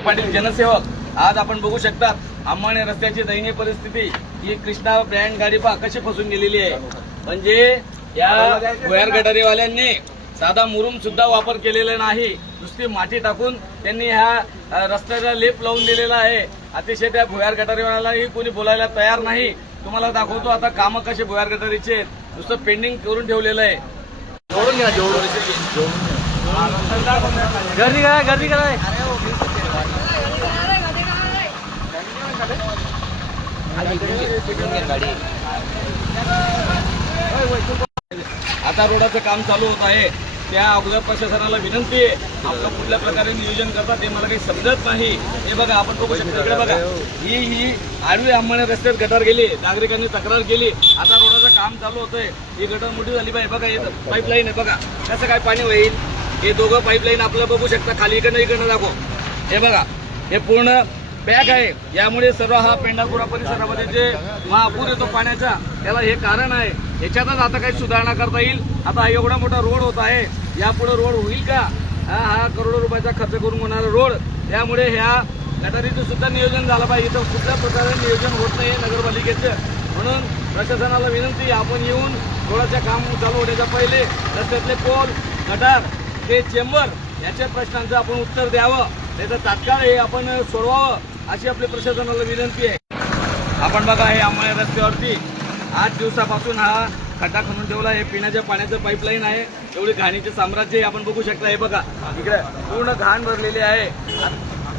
पाटील जनसेवक आज आपण बघू शकता अंबाणे रस्त्याची दयनीय परिस्थिती। ही कृष्णा ब्रँड गाडी पहा कशी फसून गेलेली आहे। म्हणजे या भुयार गटारीवाल्यांनी साधा मुरुम सुद्धा वापर केलेला नाही, नुसती माती टाकून त्यांनी ह्या रस्त्याला लेप लावून दिलेला आहे। अतिशय त्या भुयार गटारीवाल्यालाही कोणी बोलायला तयार नाही। तुम्हाला दाखवतो आता कामं कसे भुयार गटारीचे आहेत, नुसतं पेंडिंग करून ठेवलेलं आहे। जोडून घ्या, गर्दी करा, गर्दी करा। आता रोडाचं काम चालू होत आहे, त्या अगोदर प्रशासनाला विनंती आहे, आपलं कुठल्या प्रकारे नियोजन करतात ते मला काही समजत नाही। हे बघा, आपण बघू शकतो, इकडे बघा, ही आडवी अंबाणे रस्त्यात गटार गेली, नागरिकांनी तक्रार केली, आता रोडाचं काम चालू होतंय, ही गटार मोठी झाली पाहिजे। बघा, हे पाईपलाईन आहे, बघा कसं काय पाणी होईल। हे दोघं पाईपलाईन आपल्याला बघू शकता, खाली इकडनं दाखव। हे बघा, हे पूर्ण पॅक आहे, यामुळे सर्व हा पेंढारपुरा परिसरामध्ये जे महापूर येतो पाण्याचा, त्याला हे कारण आहे। याच्यातच आता काही सुधारणा करता येईल। आता एवढा मोठा रोड होत आहे, यापुढे रोड होईल का? हा करोडो रुपयाचा खर्च करून होणारा रोड, त्यामुळे ह्या गटारीचं सुद्धा नियोजन झालं पाहिजे। इथं कुठल्या प्रकारे नियोजन होत नाही नगरपालिकेचं, म्हणून प्रशासनाला विनंती, आपण येऊन रोडाचं काम चालू होण्याच्या पहिले रस्त्यातले पोल, गटार, ते चेंबर याच्या प्रश्नांचं आपण उत्तर द्यावं, नाही तर तात्काळ हे आपण सोडवावं, अशी आपली प्रशासनाला विनंती आहे। आपण बघा, हे अंबाणे रस्त्यावरती 8 दिवसापासून हा खड्डा खणून ठेवला। हे पिण्याच्या पाण्याचं पाईपलाईन आहे, एवढी घाणीचे साम्राज्य आपण बघू शकता। हे बघा, इकडे पूर्ण घाण भरलेली आहे।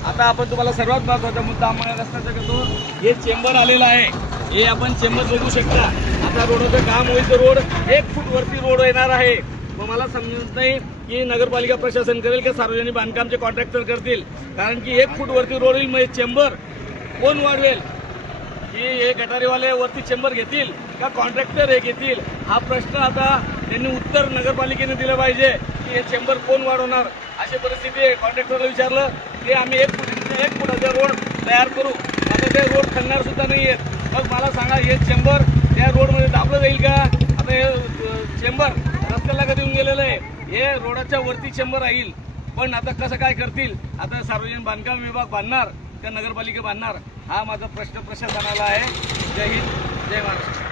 आता आपण तुम्हाला सर्वात महत्त्वाचा मुद्दा अंबाणे रस्त्याचा घेतो, हे चेंबर आलेलं आहे, हे आपण चेंबर बघू शकता। आता रोडाचं काम होईल तर रोड 1 फूट वरती रोड येणार आहे। मग मला समजत नाही की नगरपालिका प्रशासन करेल की सार्वजनिक बांधकामचे कॉन्ट्रॅक्टर करतील, कारण की 1 फूट वरती रोड येईल, मग चेंबर कोण वाढवेल? की हे गटारीवाले वरती चेंबर घेतील का कॉन्ट्रॅक्टर हे घेतील? हा प्रश्न आता त्यांनी उत्तर नगरपालिकेने दिलं पाहिजे की हे चेंबर कोण वाढवणार, अशी परिस्थिती आहे। कॉन्ट्रॅक्टरला विचारलं की आम्ही 1 फुटाचा रोड तयार करू, आता ते रोड खणणार सुद्धा नाही आहेत। मग मला सांगा, हे चेंबर त्या रोडमध्ये दाबलं जाईल का? आता हे चेंबर रस्त्याला कधी येऊन गेलेलं आहे, हे रोडाच्या वरती चेंबर राहील, पण आता कसं काय करतील? आता सार्वजनिक बांधकाम विभाग बांधणार का नगरपालिका बांधणार? हा माझा प्रश्न प्रशासनाला आहे। जय हिंद, जय महाराष्ट्र।